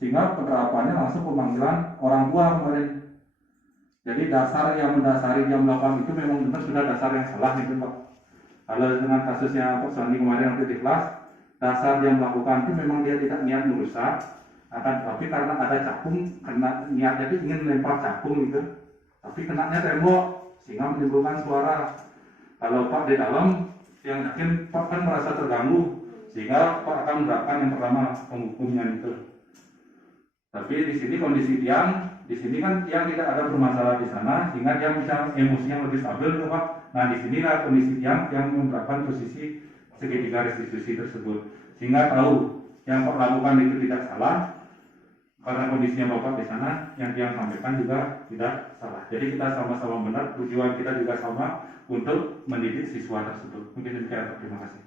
Sehingga penerapannya langsung pemanggilan orang tua kemarin. Jadi dasar yang mendasari dia melakukan itu memang benar sudah dasar yang salah itu Pak. Kalau dengan kasusnya Pak Sandi kemarin waktu di kelas, dasar yang melakukan itu memang dia tidak niat merusak, tapi karena ada cakung, kena niatnya itu ingin melempar cakung gitu, tapi kenanya tembok sehingga menimbulkan suara. Kalau Pak di dalam, yang yakin Pak kan merasa terganggu, sehingga Pak akan menerapkan yang pertama penghukumnya itu. Tapi di sini kondisi Tiang, di sini kan Tiang tidak ada bermasalah di sana, sehingga dia bisa emosinya lebih stabil, tuh, Pak. Nah di sinilah kondisi Tiang yang menerapkan posisi segitiga restitusi tersebut, sehingga tahu yang Pak lakukan itu tidak salah, karena kondisinya Bapak di sana, yang Tiang sampaikan juga tidak salah. Jadi kita sama-sama benar, tujuan kita juga sama untuk mendidik siswa tersebut. Mungkin demikian, terima kasih.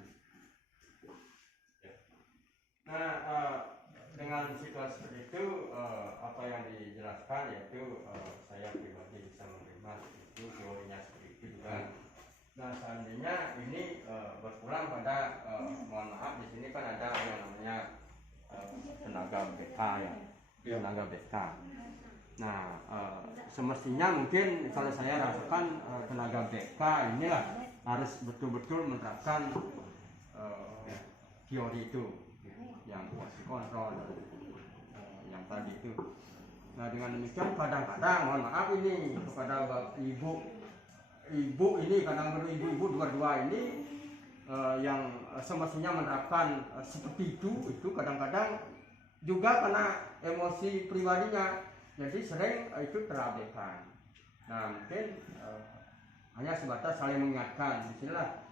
Nah, dengan situasi seperti itu, apa yang dijelaskan yaitu saya pribadi bisa menerima itu teorinya seperti itu juga. Nah, seandainya ini berpulang pada, mohon maaf di sini kan ada yang namanya tenaga BK ya, tenaga BK. Nah, semestinya mungkin kalau saya rasakan tenaga BK inilah harus betul-betul menerapkan teori itu, yang posisi kontrol yang tadi itu. Nah dengan demikian kadang-kadang mohon maaf ini kepada ibu ini, kadang-kadang ibu dua-dua ini yang semestinya menerapkan seperti itu kadang-kadang juga karena emosi pribadinya, jadi sering itu terabaikan. Nah mungkin hanya sebatas saling mengingatkan. Disinilah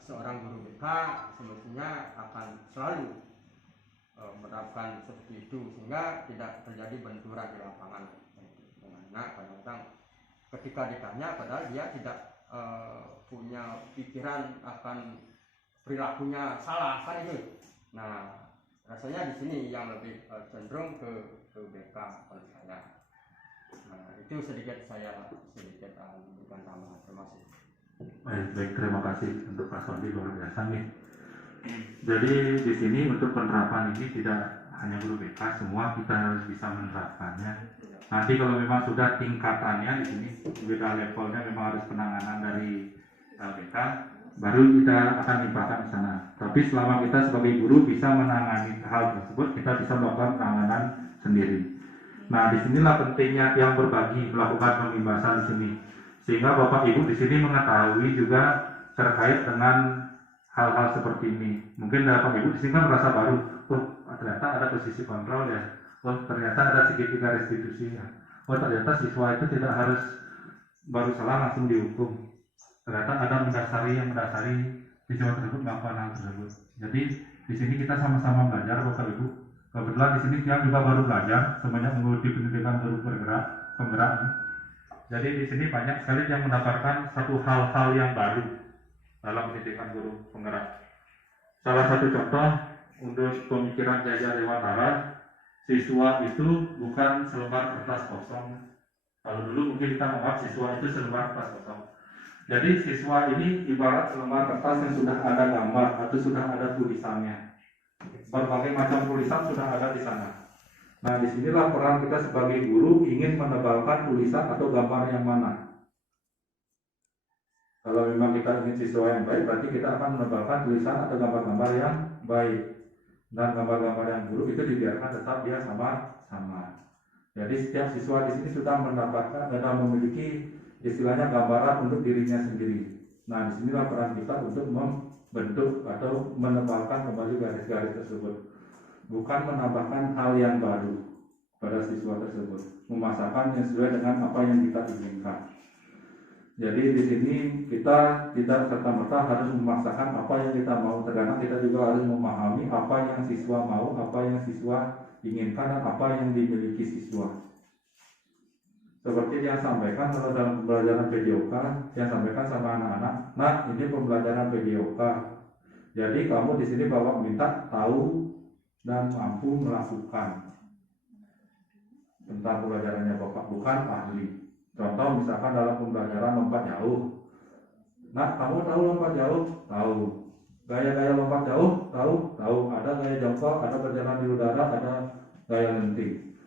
seorang guru BK semestinya akan selalu menerapkan seperti itu, sehingga tidak terjadi benturan di lapangan dengan anak. Kadang-kadang ketika ditanya padahal dia tidak punya pikiran akan perilakunya salah kan itu. Nah rasanya di sini yang lebih cenderung ke BK kalau saya. Nah, itu sedikit memberikan tambahan. Terima kasih. Baik, terima kasih untuk Pak Sondi, luar biasa nih. Jadi di sini untuk penerapan ini tidak hanya guru BK, semua kita harus bisa menerapkannya. Nanti kalau memang sudah tingkatannya di sini beda levelnya, memang harus penanganan dari LBK, baru kita akan limpahkan ke sana. Tapi selama kita sebagai guru bisa menangani hal tersebut, kita bisa melakukan penanganan sendiri. Nah, disinilah pentingnya yang berbagi, melakukan pembebasan di sini, sehingga Bapak Ibu di sini mengetahui juga terkait dengan hal-hal seperti ini. Mungkin Bapak Ibu di sini kan merasa baru, oh ternyata ada posisi kontrol ya, oh ternyata ada segitiga restitusi ya, oh ternyata siswa itu tidak harus baru salah langsung dihukum. Ternyata ada mendasari siswa tersebut melakukan hal tersebut. Jadi di sini kita sama-sama belajar Bapak Ibu. Kebetulan di sini kita juga baru belajar sebanyak mengikuti pendidikan guru penggerak. Jadi di sini banyak sekali yang mendapatkan satu hal-hal yang baru dalam pendidikan guru penggerak. Salah satu contoh untuk pemikiran Jaja Dewantara, siswa itu bukan selembar kertas kosong. Kalau dulu mungkin kita menganggap siswa itu selembar kertas kosong. Jadi siswa ini ibarat selembar kertas yang sudah ada gambar atau sudah ada tulisannya. Berbagai macam tulisan sudah ada di sana. Nah, disinilah peran kita sebagai guru ingin menebalkan tulisan atau gambar yang mana. Kalau memang kita ingin siswa yang baik, berarti kita akan menebalkan tulisan atau gambar-gambar yang baik. Dan gambar-gambar yang buruk itu dibiarkan tetap dia sama-sama. Jadi setiap siswa di sini sudah mendapatkan dan memiliki istilahnya gambaran untuk dirinya sendiri. Nah, disinilah peran kita untuk membentuk atau menebalkan kembali garis-garis tersebut, bukan menambahkan hal yang baru pada siswa tersebut, memasakkan yang sesuai dengan apa yang kita inginkan. Jadi di sini kita tidak serta-merta harus memaksakan apa yang kita mau, terkadang kita juga harus memahami apa yang siswa mau, apa yang siswa inginkan, dan apa yang dimiliki siswa. Seperti yang sampaikan kalau dalam pembelajaran PJOK, yang sampaikan sama anak-anak, nah ini pembelajaran PJOK. Jadi kamu di sini bawa minta tahu dan mampu melakukan tentang pembelajarannya Bapak, bukan ahli. Contoh misalkan dalam pembelajaran lompat jauh. Nah, kamu tahu lompat jauh? Tahu. Gaya-gaya lompat jauh? Tahu. Ada gaya jongkok, ada berjalan di udara, ada gaya lenting.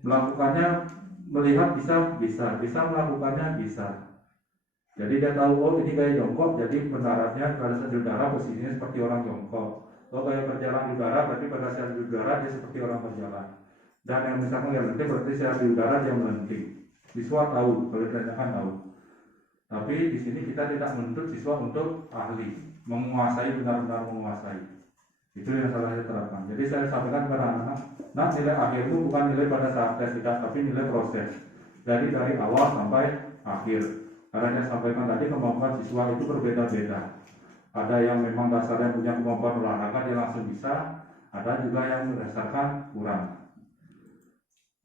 Melakukannya, melihat bisa melakukannya bisa. Jadi dia tahu, oh ini gaya jongkok, jadi pendaratnya pada saat di udara posisinya seperti orang jongkok. Oh gaya berjalan di udara, berarti pada saat di udara dia seperti orang berjalan. Dan yang misalkan gaya lenting, berarti saat di udara dia melenting. Siswa tahu, kalau ditanyakan tahu. Tapi di sini kita tidak menuntut siswa untuk ahli, menguasai, benar-benar menguasai. Itu yang salah saya terapkan. Jadi saya sampaikan kepada anak-anak, nah nilai akhir itu bukan nilai pada saat tes tidak, tapi nilai proses. Jadi dari awal sampai akhir. Karena saya sampaikan tadi kemampuan siswa itu berbeda-beda. Ada yang memang dasarnya punya kemampuan olahraga dia langsung bisa, ada juga yang berdasarkan kurang.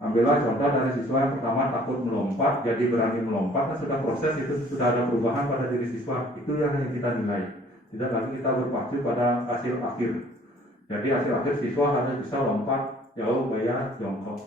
Ambillah contoh dari siswa yang pertama takut melompat, jadi berani melompat, nah sudah proses itu sudah ada perubahan pada diri siswa. Itu yang kita nilai. Tidak lagi kita berpacu pada hasil akhir. Jadi hasil akhir siswa harus bisa lompat jauh gaya jongkok.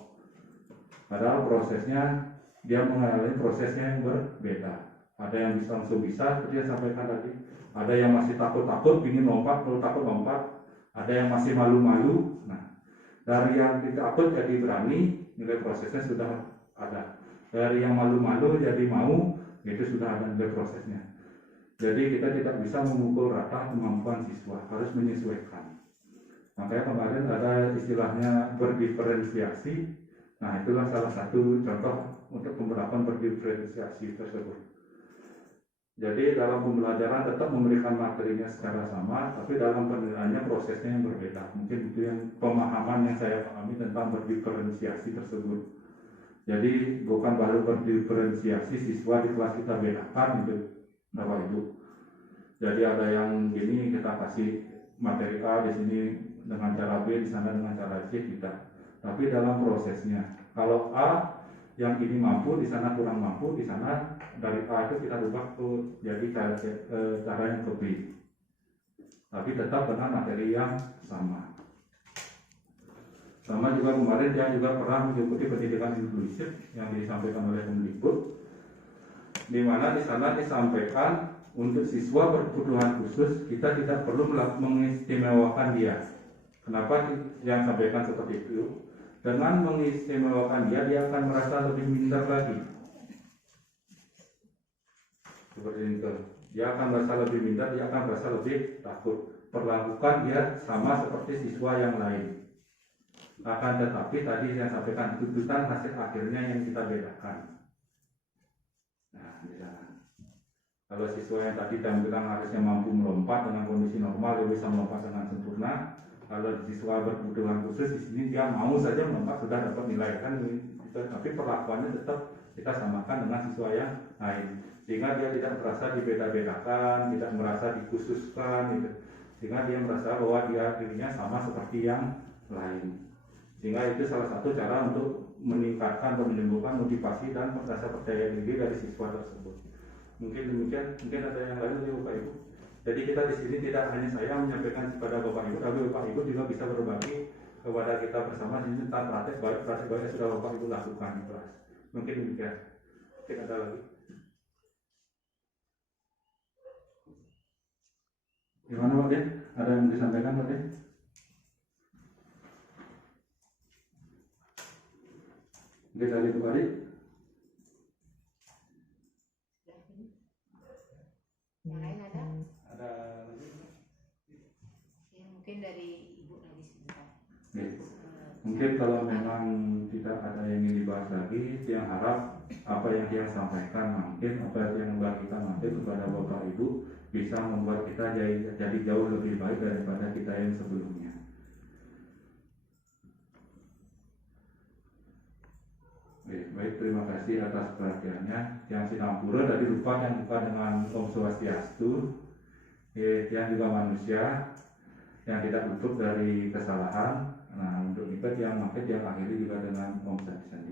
Padahal prosesnya dia mengalami prosesnya yang berbeda. Ada yang bisa langsung bisa, seperti yang sampaikan tadi. Ada yang masih takut-takut, ingin lompat, kalau takut lompat. Ada yang masih malu-malu. Nah, dari yang takut jadi berani, nilai prosesnya sudah ada. Dari yang malu-malu jadi mau, itu sudah ada nilai prosesnya. Jadi kita tidak bisa memukul rata kemampuan siswa, harus menyesuaikan. Makanya kemarin ada istilahnya berdiferensiasi. Nah, itulah salah satu contoh untuk penerapan berdiferensiasi tersebut. Jadi dalam pembelajaran tetap memberikan materinya secara sama, tapi dalam penilaiannya prosesnya yang berbeda. Mungkin itu yang pemahaman yang saya pahami tentang berdiferensiasi tersebut. Jadi bukan baru berdiferensiasi siswa di kelas kita bedakan itu, Bapak Ibu. Jadi ada yang gini kita kasih materi A di sini dengan cara B, di sana dengan cara C, tidak. Tapi dalam prosesnya, kalau A yang ini mampu, di sana kurang mampu, di sana dari A itu kita rubah ke jadi cara yang ke B. Tapi tetap dengan materi yang sama. Sama juga kemarin dia juga pernah mengikuti pendidikan inklusif yang disampaikan oleh Kemdikbud, di mana di sana disampaikan untuk siswa berkebutuhan khusus kita tidak perlu mengistimewakan dia. Kenapa yang sampaikan seperti itu? Dengan mengistimewakan dia akan merasa lebih minder lagi. Seperti itu. Dia akan merasa lebih minder, dia akan merasa lebih takut. Perlakukan dia sama seperti siswa yang lain. Akan tetapi tadi yang sampaikan tuntutan hasil akhirnya yang kita bedakan. Nah, di sana. Kalau siswa yang tadi yang bilang harusnya mampu melompat dengan kondisi normal, dia bisa melompat dengan sempurna. Kalau siswa berkebutuhan khusus di sini dia mau saja melompat sudah dapat nilai kan, tapi perlakuannya tetap kita samakan dengan siswa yang lain, sehingga dia tidak merasa dibeda-bedakan, tidak merasa dikhususkan, gitu. Sehingga dia merasa bahwa dirinya sama seperti yang lain. Sehingga itu salah satu cara untuk meningkatkan atau menumbuhkan motivasi dan rasa percaya diri dari siswa tersebut. Mungkin demikian, mungkin ada yang lain dari Bapak Ibu. Jadi kita di sini tidak hanya saya menyampaikan kepada Bapak Ibu, tapi Bapak Ibu juga bisa berbagi kepada kita bersama di sini tentang praktek baik yang sudah Bapak Ibu lakukan di kelas. Mungkin demikian. Mungkin ada lagi. Gimana Pak Den? Ada yang disampaikan Pak Den? Mungkin dari Pak Adi? Yang lain ada? Ada lagi? Ya, mungkin dari Ibu lagi sebentar. Mungkin kalau memang tidak ada yang ingin dibahas lagi, yang harap apa yang dia sampaikan mungkin apa yang kita nanti kepada Bapak Ibu bisa membuat kita jadi jauh lebih baik daripada kita yang sebelumnya. Oke, baik, terima kasih atas perhatiannya. Yang Sinampura tadi lupa yang buka dengan Om Swastiastu, yang juga manusia yang tidak luput dari kesalahan. Nah, untuk itu yang akhiri juga dengan Om Swastiastu.